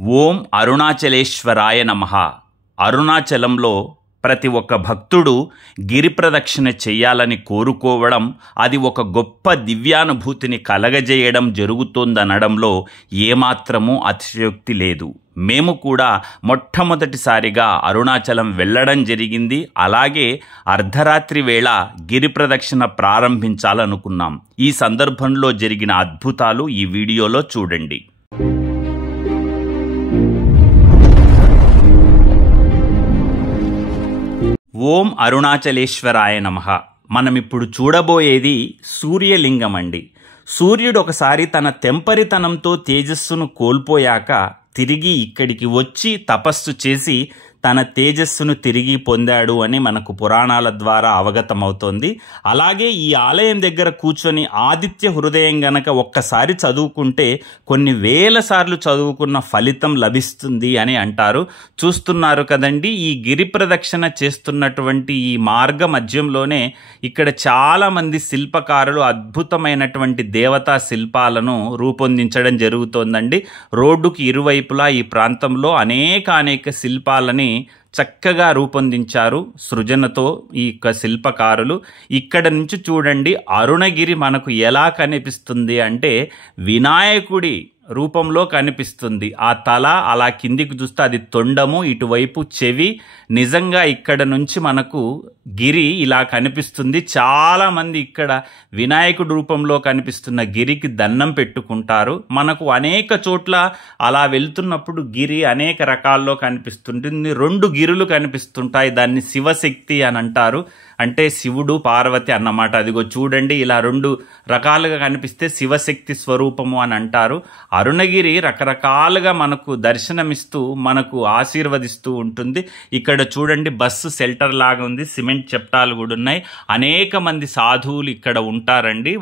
ఓం అరుణాచలేశ్వరాయ నమః. అరుణాచలంలో ప్రతి ఒక్క భక్తుడు గిరి ప్రదక్షిణ చేయాలని కోరుకోవడం, అది ఒక గొప్ప దివ్యానుభూతిని కలగజేయడం జరుగుతోందనడంలో ఏమాత్రమూ అతిశయోక్తి లేదు. మేము కూడా మొట్టమొదటిసారిగా అరుణాచలం వెళ్ళడం జరిగింది. అలాగే అర్ధరాత్రి వేళ గిరి ప్రదక్షిణ ప్రారంభించాలనుకున్నాం. ఈ సందర్భంలో జరిగిన అద్భుతాలు ఈ వీడియోలో చూడండి. ఓం అరుణాచలేశ్వరాయ నమః. మనమిప్పుడు చూడబోయేది సూర్యలింగం అండి. సూర్యుడు ఒకసారి తన తెంపరితనంతో తేజస్సును కోల్పోయాక తిరిగి ఇక్కడికి వచ్చి తపస్సు చేసి తన తేజస్సును తిరిగి పొందాడు అని మనకు పురాణాల ద్వారా అవగతమవుతోంది. అలాగే ఈ ఆలయం దగ్గర కూర్చొని ఆదిత్య హృదయం గనక ఒక్కసారి చదువుకుంటే కొన్ని వేల సార్లు చదువుకున్న ఫలితం లభిస్తుంది అని అంటారు. చూస్తున్నారు కదండి, ఈ గిరి ప్రదక్షిణ చేస్తున్నటువంటి ఈ మార్గ మధ్యంలోనే ఇక్కడ చాలామంది శిల్పకారులు అద్భుతమైనటువంటి దేవతా శిల్పాలను రూపొందించడం జరుగుతోందండి. రోడ్డుకి ఇరువైపులా ఈ ప్రాంతంలో అనేక శిల్పాలని చక్కగా రూపొందించారు సృజనతో ఈ శిల్పకారులు. ఇక్కడ నుంచి చూడండి, అరుణగిరి మనకు ఎలా కనిపిస్తుంది అంటే వినాయకుడి రూపంలో కనిపిస్తుంది. ఆ తల అలా కిందికి చూస్తే అది తొండము, ఇటువైపు చెవి. నిజంగా ఇక్కడ నుంచి మనకు గిరి ఇలా కనిపిస్తుంది. చాలామంది ఇక్కడ వినాయకుడి రూపంలో కనిపిస్తున్న గిరికి దండం పెట్టుకుంటారు. మనకు అనేక చోట్ల అలా వెళ్తున్నప్పుడు గిరి అనేక రకాల్లో కనిపిస్తుంటుంది. 2 గిరులు కనిపిస్తుంటాయి. దాన్ని శివశక్తి అని అంటారు. అంటే శివుడు పార్వతి అన్నమాట. అదిగో చూడండి, ఇలా 2 రకాలుగా కనిపిస్తే శివశక్తి స్వరూపము అని అంటారు. అరుణగిరి రకరకాలుగా మనకు దర్శనమిస్తూ మనకు ఆశీర్వదిస్తూ ఉంటుంది. ఇక్కడ చూడండి, బస్సు షెల్టర్ లాగా ఉంది, సిమెంట్ చెప్టాలు కూడా ఉన్నాయి. అనేక మంది సాధువులు ఇక్కడ ఉంటారండి.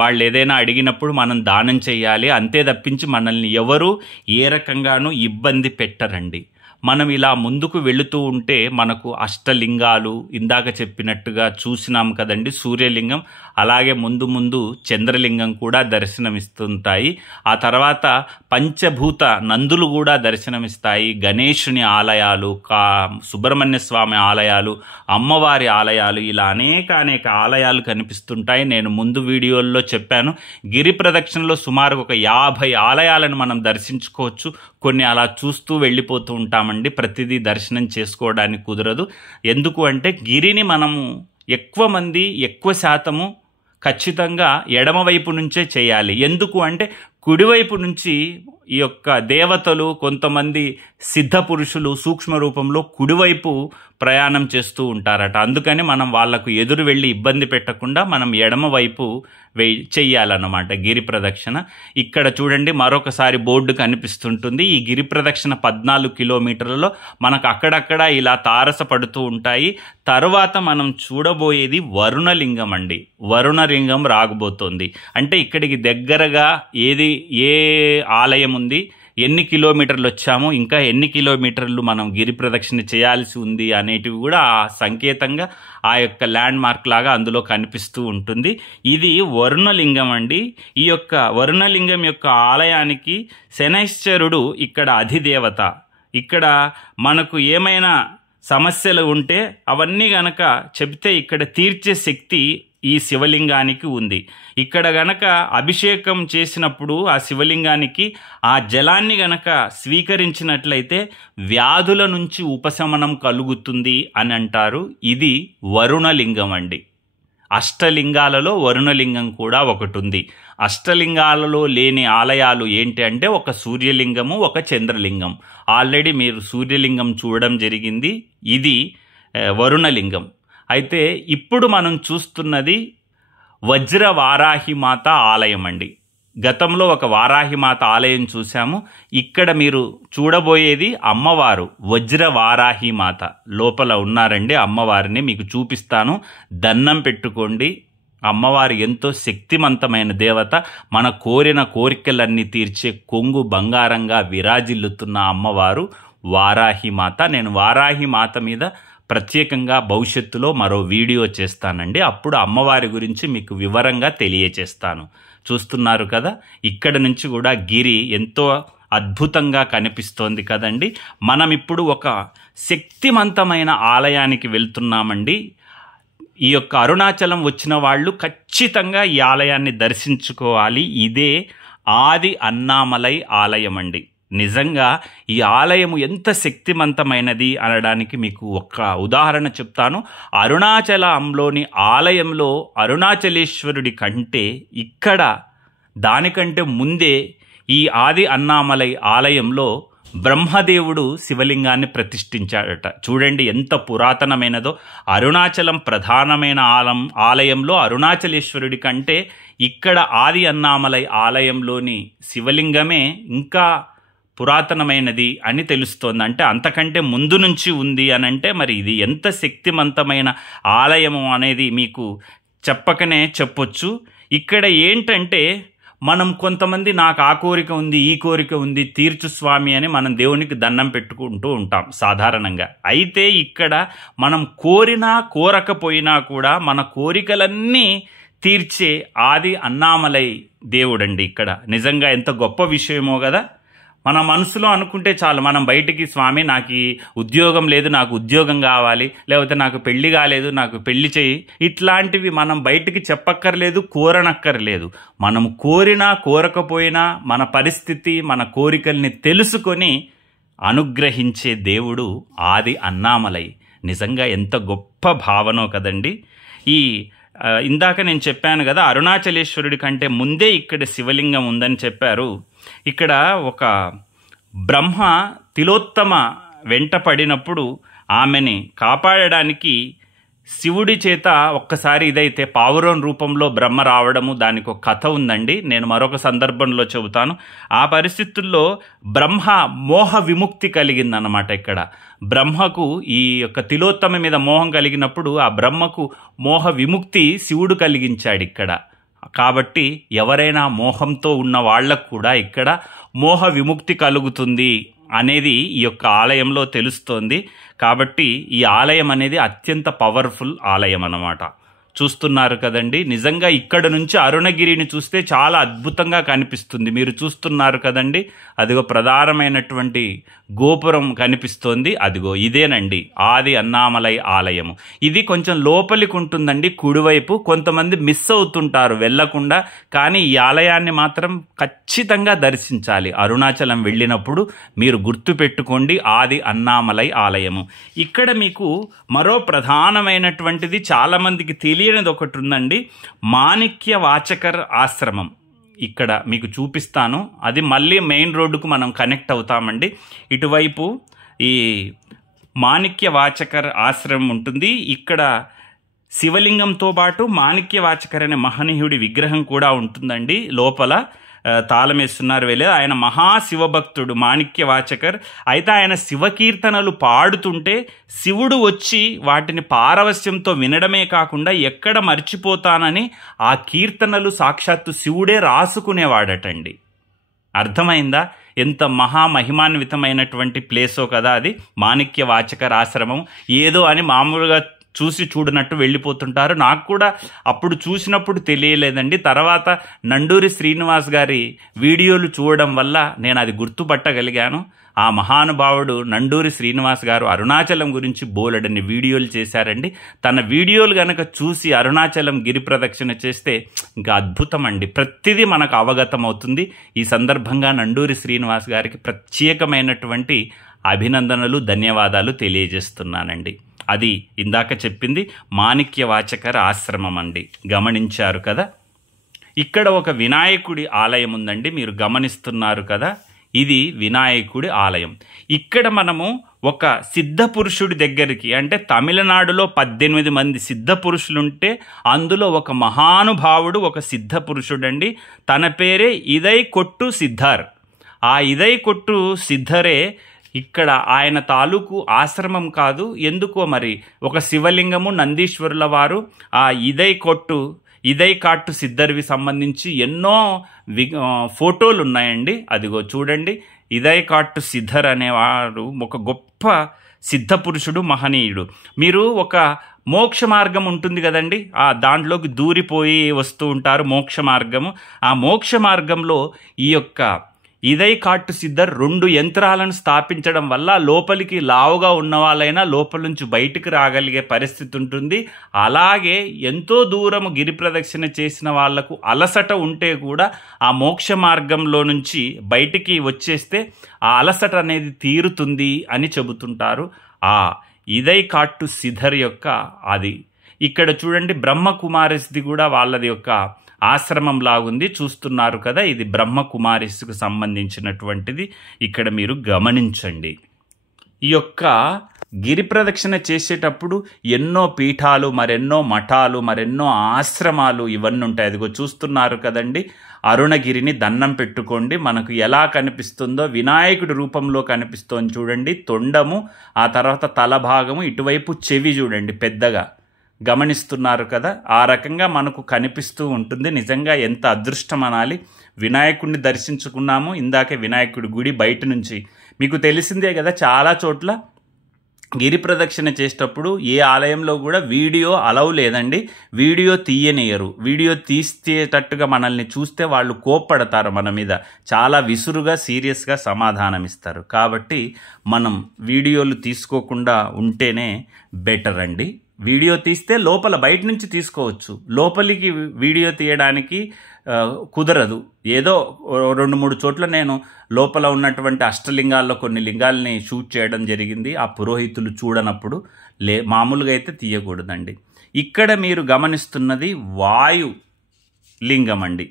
వాళ్ళు ఏదైనా అడిగినప్పుడు మనం దానం చేయాలి, అంతే తప్పించి మనల్ని ఎవరు ఏ రకంగానూ ఇబ్బంది పెట్టరండి. మనం ఇలా ముందుకు వెళుతూ ఉంటే మనకు అష్టలింగాలు ఇందాక చెప్పినట్టుగా చూసినాం కదండి, సూర్యలింగం, అలాగే ముందు చంద్రలింగం కూడా దర్శనమిస్తుంటాయి. ఆ తర్వాత పంచభూత నందులు కూడా దర్శనమిస్తాయి. గణేశుని ఆలయాలు, సుబ్రహ్మణ్య స్వామి ఆలయాలు, అమ్మవారి ఆలయాలు, ఇలా అనేక ఆలయాలు కనిపిస్తుంటాయి. నేను ముందు వీడియోల్లో చెప్పాను, గిరి ప్రదక్షిణలో సుమారు ఒక 50 ఆలయాలను మనం దర్శించుకోవచ్చు. కొన్ని అలా చూస్తూ వెళ్ళిపోతూ ఉంటామండి. ప్రతిదీ దర్శనం చేసుకోవడానికి కుదరదు. ఎందుకు అంటే గిరిని మనము ఎక్కువ శాతము ఖచ్చితంగా ఎడమవైపు నుంచే చేయాలి. ఎందుకు అంటే కుడివైపు నుంచి ఈ యొక్క దేవతలు, కొంతమంది సిద్ధ పురుషులు సూక్ష్మ రూపంలో కుడివైపు ప్రయాణం చేస్తూ ఉంటారట. అందుకని మనం వాళ్లకు ఎదురు వెళ్ళి ఇబ్బంది పెట్టకుండా మనం ఎడమవైపు చెయ్యాలన్నమాట గిరి ప్రదక్షిణ. ఇక్కడ చూడండి, మరొకసారి బోర్డు కనిపిస్తుంటుంది. ఈ గిరి ప్రదక్షిణ 14 కిలోమీటర్లలో మనకు అక్కడక్కడ ఇలా తారసపడుతూ ఉంటాయి. తరువాత మనం చూడబోయేది వరుణలింగం అండి. వరుణలింగం రాగబోతోంది. అంటే ఇక్కడికి దగ్గరగా ఏ ఆలయం ఉంది, ఎన్ని కిలోమీటర్లు వచ్చాము, ఇంకా ఎన్ని కిలోమీటర్లు మనం గిరి ప్రదక్షిణ చేయాల్సి ఉంది అనేటివి కూడా ఆ సంకేతంగా ఆ యొక్క ల్యాండ్ మార్క్ లాగా అందులో కనిపిస్తూ ఉంటుంది. ఇది వరుణలింగం అండి. ఈ యొక్క వరుణలింగం యొక్క ఆలయానికి శనైశ్చరుడు ఇక్కడ అధిదేవత. ఇక్కడ మనకు ఏమైనా సమస్యలు ఉంటే అవన్నీ గనక చెబితే ఇక్కడ తీర్చే శక్తి ఈ శివలింగానికి ఉంది. ఇక్కడ గనక అభిషేకం చేసినప్పుడు ఆ శివలింగానికి ఆ జలాన్ని గనక స్వీకరించినట్లయితే వ్యాధుల నుంచి ఉపశమనం కలుగుతుంది అని అంటారు. ఇది వరుణలింగం అండి. అష్టలింగాలలో వరుణలింగం కూడా ఒకటి ఉంది. అష్టలింగాలలో లేని ఆలయాలు ఏంటి అంటే ఒక సూర్యలింగము, ఒక చంద్రలింగం. ఆల్రెడీ మీరు సూర్యలింగం చూడడం జరిగింది. ఇది వరుణలింగం. అయితే ఇప్పుడు మనం చూస్తున్నది వజ్ర వారాహిమాత ఆలయం అండి. గతంలో ఒక వారాహిమాత ఆలయం చూసాము. ఇక్కడ మీరు చూడబోయేది అమ్మవారు వజ్ర వారాహిమాత. లోపల ఉన్నారండి, అమ్మవారిని మీకు చూపిస్తాను. దండం పెట్టుకోండి. అమ్మవారు ఎంతో శక్తివంతమైన దేవత. మన కోరిన కోరికలన్నీ తీర్చే కొంగు బంగారంగా విరాజిల్లుతున్న అమ్మవారు వారాహిమాత. నేను వారాహిమాత మీద ప్రత్యేకంగా భవిష్యత్తులో మరో వీడియో చేస్తానండి. అప్పుడు అమ్మవారి గురించి మీకు వివరంగా తెలియచేస్తాను. చూస్తున్నారు కదా, ఇక్కడ నుంచి కూడా గిరి ఎంతో అద్భుతంగా కనిపిస్తోంది కదండి. మనం ఇప్పుడు ఒక శక్తివంతమైన ఆలయానికి వెళ్తున్నామండి. ఈ యొక్క అరుణాచలం వచ్చిన వాళ్ళు ఖచ్చితంగా ఈ ఆలయాన్ని దర్శించుకోవాలి. ఇదే ఆది అన్నామలై ఆలయం అండి. నిజంగా ఈ ఆలయము ఎంత శక్తివంతమైనది అనడానికి మీకు ఒక ఉదాహరణ చెప్తాను. అరుణాచలంలోని ఆలయంలో అరుణాచలేశ్వరుడి కంటే ఇక్కడ దానికంటే ముందే ఈ ఆది అన్నామలై ఆలయంలో బ్రహ్మదేవుడు శివలింగాన్ని ప్రతిష్ఠించాడట. చూడండి ఎంత పురాతనమైనదో. అరుణాచలం ప్రధానమైన ఆలయంలో అరుణాచలేశ్వరుడి కంటే ఇక్కడ ఆది అన్నామలై ఆలయంలోని శివలింగమే ఇంకా పురాతనమైనది అని తెలుస్తోంది. అంటే అంతకంటే ముందు నుంచి ఉంది అని అంటే మరి ఇది ఎంత శక్తివంతమైన ఆలయము అనేది మీకు చెప్పకనే చెప్పొచ్చు. ఇక్కడ ఏంటంటే మనం కొంతమంది నాకు ఆ కోరిక ఉంది, ఈ కోరిక ఉంది, తీర్చు స్వామి అని మనం దేవునికి దండం పెట్టుకుంటూ ఉంటాం సాధారణంగా. అయితే ఇక్కడ మనం కోరినా కోరకపోయినా కూడా మన కోరికలన్నీ తీర్చే ఆది అన్నామలై దేవుడండి ఇక్కడ. నిజంగా ఎంత గొప్ప విషయమో కదా. మన మనసులో అనుకుంటే చాలు, మనం బయటికి స్వామి నాకు ఈ ఉద్యోగం లేదు, నాకు ఉద్యోగం కావాలి, లేకపోతే నాకు పెళ్లి కాలేదు, నాకు పెళ్లి చేయి, ఇట్లాంటివి మనం బయటికి చెప్పక్కర్లేదు, కోరనక్కర్లేదు. మనం కోరినా కోరకపోయినా మన పరిస్థితి, మన కోరికల్ని తెలుసుకొని అనుగ్రహించే దేవుడు ఆది అన్నామలై. నిజంగా ఎంత గొప్ప భావనో కదండి. ఇందాక నేను చెప్పాను కదా, అరుణాచలేశ్వరుడి కంటే ముందే ఇక్కడ శివలింగం ఉందని చెప్పారు. ఇక్కడ ఒక బ్రహ్మ తిలోత్తమ వెంట పడినప్పుడు ఆమెని కాపాడడానికి శివుడి చేత ఒక్కసారి ఇదైతే పావురం రూపంలో బ్రహ్మ రావడము, దానికి ఒక కథ ఉందండి. నేను మరొక సందర్భంలో చెబుతాను. ఆ పరిస్థితుల్లో బ్రహ్మ మోహ విముక్తి కలిగిందన్నమాట. ఇక్కడ బ్రహ్మకు ఈ యొక్క తిలోత్తమ మీద మోహం కలిగినప్పుడు ఆ బ్రహ్మకు మోహ విముక్తి శివుడు కలిగించాడు ఇక్కడ. కాబట్టి ఎవరైనా మోహంతో ఉన్న వాళ్ళకు కూడా ఇక్కడ మోహ విముక్తి కలుగుతుంది అనేది ఈ యొక్క ఆలయంలో తెలుస్తోంది. కాబట్టి ఈ ఆలయం అనేది అత్యంత పవర్ఫుల్ ఆలయం అన్నమాట. చూస్తున్నారు కదండి. నిజంగా ఇక్కడ నుంచి అరుణగిరిని చూస్తే చాలా అద్భుతంగా కనిపిస్తుంది. మీరు చూస్తున్నారు కదండి, అదిగో ప్రధానమైనటువంటి గోపురం కనిపిస్తోంది. అదిగో ఇదేనండి ఆది అన్నామలై ఆలయము. ఇది కొంచెం లోపలికి ఉంటుందండి, కుడివైపు. కొంతమంది మిస్ అవుతుంటారు వెళ్ళకుండా. కానీ ఈ ఆలయాన్ని మాత్రం ఖచ్చితంగా దర్శించాలి. అరుణాచలం వెళ్ళినప్పుడు మీరు గుర్తుపెట్టుకోండి, ఆది అన్నామలై ఆలయము. ఇక్కడ మీకు మరో ప్రధానమైనటువంటిది చాలామందికి తెలియనిది ఒకటి ఉందండి, మాణిక్య వాచకర్ ఆశ్రమం. ఇక్కడ మీకు చూపిస్తాను. అది మళ్ళీ మెయిన్ రోడ్డుకు మనం కనెక్ట్ అవుతామండి. ఇటువైపు ఈ మాణిక్య వాచకర్ ఆశ్రమం ఉంటుంది. ఇక్కడ శివలింగంతో పాటు మాణిక్య వాచకర్ అనే మహనీయుడి విగ్రహం కూడా ఉంటుందండి. లోపల తాళమేస్తున్నారు వెళ్ళే. ఆయన మహాశివభక్తుడు మాణిక్య వాచకర్. అయితే ఆయన శివకీర్తనలు పాడుతుంటే శివుడు వచ్చి వాటిని పారవస్యంతో వినడమే కాకుండా ఎక్కడ మర్చిపోతానని ఆ కీర్తనలు సాక్షాత్తు శివుడే రాసుకునేవాడటండి. అర్థమైందా? ఎంత మహామహిమాన్వితమైనటువంటి ప్లేసో కదా అది మాణిక్య వాచకర్ ఆశ్రమం. ఏదో అని మామూలుగా చూసి చూడనట్టు వెళ్ళిపోతుంటారు. నాకు కూడా అప్పుడు చూసినప్పుడు తెలియలేదండి. తర్వాత నండూరి శ్రీనివాస్ గారి వీడియోలు చూడడం వల్ల నేను అది గుర్తుపట్టగలిగాను. ఆ మహానుభావుడు నండూరి శ్రీనివాస్ గారు అరుణాచలం గురించి బోలెడన్ని వీడియోలు చేశారండి. తన వీడియోలు గనక చూసి అరుణాచలం గిరి ప్రదక్షిణ చేస్తే ఇంకా అద్భుతం అండి. ప్రతిదీ మనకు అవగతం అవుతుంది. ఈ సందర్భంగా నండూరి శ్రీనివాస్ గారికి ప్రత్యేకమైనటువంటి అభినందనలు, ధన్యవాదాలు తెలియజేస్తున్నానండి. అది ఇందాక చెప్పింది మాణిక్య వాచకర్ ఆశ్రమం అండి. గమనించారు కదా. ఇక్కడ ఒక వినాయకుడి ఆలయం ఉందండి, మీరు గమనిస్తున్నారు కదా. ఇది వినాయకుడి ఆలయం. ఇక్కడ మనము ఒక సిద్ధ పురుషుడి దగ్గరికి, అంటే తమిళనాడులో 18 మంది సిద్ధ పురుషులుంటే అందులో ఒక మహానుభావుడు, ఒక సిద్ధ పురుషుడండి. తన పేరే ఇదై కొట్టు సిద్ధార్. ఆ ఇదై కొట్టు సిద్ధరే ఇక్కడ ఆయన తాలూకు ఆశ్రమం కాదు, ఎందుకో మరి ఒక శివలింగము, నందీశ్వరుల వారు, ఆ ఇదై కాట్టు సిద్ధర్వి సంబంధించి ఎన్నో ఫోటోలు ఉన్నాయండి. అదిగో చూడండి, ఇదై కాట్టు సిద్ధర్ అనేవారు ఒక గొప్ప సిద్ధ పురుషుడు, మహనీయుడు. మీరు ఒక మోక్ష మార్గం ఉంటుంది కదండి, ఆ దాంట్లోకి దూరిపోయి వస్తూ ఉంటారు మోక్ష మార్గము. ఆ మోక్ష మార్గంలో ఈ యొక్క ఇదై కాట్టు సిద్ధర్ 2 యంత్రాలను స్థాపించడం వల్ల లోపలికి లావుగా ఉన్న వాళ్ళైనా లోపల నుంచి బయటికి రాగలిగే పరిస్థితి ఉంటుంది. అలాగే ఎంతో దూరం గిరి ప్రదక్షిణ చేసిన వాళ్లకు అలసట ఉంటే కూడా ఆ మోక్ష మార్గంలో నుంచి బయటికి వచ్చేస్తే ఆ అలసట అనేది తీరుతుంది అని చెబుతుంటారు. ఆ ఇదై కాట్టు సిద్ధర్ యొక్క అది ఇక్కడ చూడండి, బ్రహ్మకుమారిస్ది కూడా వాళ్ళది యొక్క ఆశ్రమం లాగుంది, చూస్తున్నారు కదా. ఇది బ్రహ్మకుమారిస్కు సంబంధించినటువంటిది. ఇక్కడ మీరు గమనించండి. ఈ యొక్క గిరి ప్రదక్షిణ చేసేటప్పుడు ఎన్నో పీఠాలు, మరెన్నో మఠాలు, మరెన్నో ఆశ్రమాలు ఇవన్నీ ఉంటాయి. అదిగో చూస్తున్నారు కదండి, అరుణగిరిని దండం పెట్టుకోండి. మనకు ఎలా కనిపిస్తుందో వినాయకుడి రూపంలో కనిపిస్తోంది చూడండి. తొండము, ఆ తర్వాత తల భాగము, ఇటువైపు చెవి చూడండి పెద్దగా, గమనిస్తున్నారు కదా. ఆ రకంగా మనకు కనిపిస్తూ ఉంటుంది. నిజంగా ఎంత అదృష్టం అనాలి. వినాయకుడిని దర్శించుకున్నాము ఇందాకే. వినాయకుడి గుడి బయట నుంచి మీకు తెలిసిందే కదా, చాలా చోట్ల గిరి ప్రదక్షిణ చేసేటప్పుడు ఏ ఆలయంలో కూడా వీడియో అలౌ లేదండి. వీడియో తీయనియరు. వీడియో తీసేటట్టుగా మనల్ని చూస్తే వాళ్ళు కోప్పడతారు మన మీద. చాలా విసురుగా సీరియస్గా సమాధానం ఇస్తారు. కాబట్టి మనం వీడియోలు తీసుకోకుండా ఉంటేనే బెటర్ అండి. వీడియో తీస్తే లోపల బయట నుంచి తీసుకోవచ్చు, లోపలికి వీడియో తీయడానికి కుదరదు. ఏదో 2-3 చోట్ల నేను లోపల ఉన్నటువంటి అష్టలింగాల్లో కొన్ని లింగాల్ని షూట్ చేయడం జరిగింది. ఆ పురోహితులు చూడనప్పుడు మామూలుగా అయితే తీయకూడదండి. ఇక్కడ మీరు గమనిస్తున్నది వాయు లింగం అండి.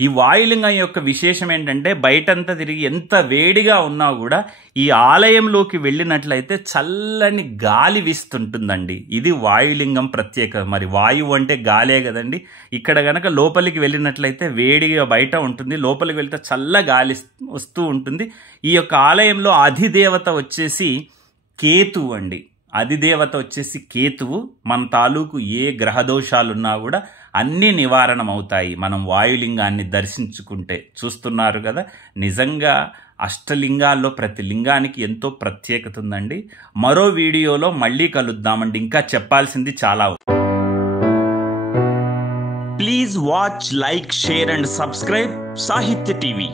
ఈ వాయులింగం యొక్క విశేషం ఏంటంటే, బయటంతా తిరిగి ఎంత వేడిగా ఉన్నా కూడా ఈ ఆలయంలోకి వెళ్ళినట్లయితే చల్లని గాలి వీస్తుంటుందండి. ఇది వాయులింగం ప్రత్యేకత. మరి వాయువు అంటే గాలే కదండి. ఇక్కడ కనుక లోపలికి వెళ్ళినట్లయితే వేడిగా బయట ఉంటుంది, లోపలికి వెళ్తే చల్ల గాలి వస్తూ ఉంటుంది. ఈ యొక్క ఆలయంలో అధిదేవత వచ్చేసి కేతువు అండి. అధిదేవత వచ్చేసి కేతువు. మన తాలూకు ఏ గ్రహదోషాలున్నా కూడా అన్నీ నివారణం అవుతాయి మనం వాయులింగాన్ని దర్శించుకుంటే. చూస్తున్నారు కదా, నిజంగా అష్టలింగాల్లో ప్రతి లింగానికి ఎంతో ప్రత్యేకత ఉందండి. మరో వీడియోలో మళ్ళీ కలుద్దామండి. ఇంకా చెప్పాల్సింది చాలా. Please watch, like, share and subscribe సాహిత్య టీవీ.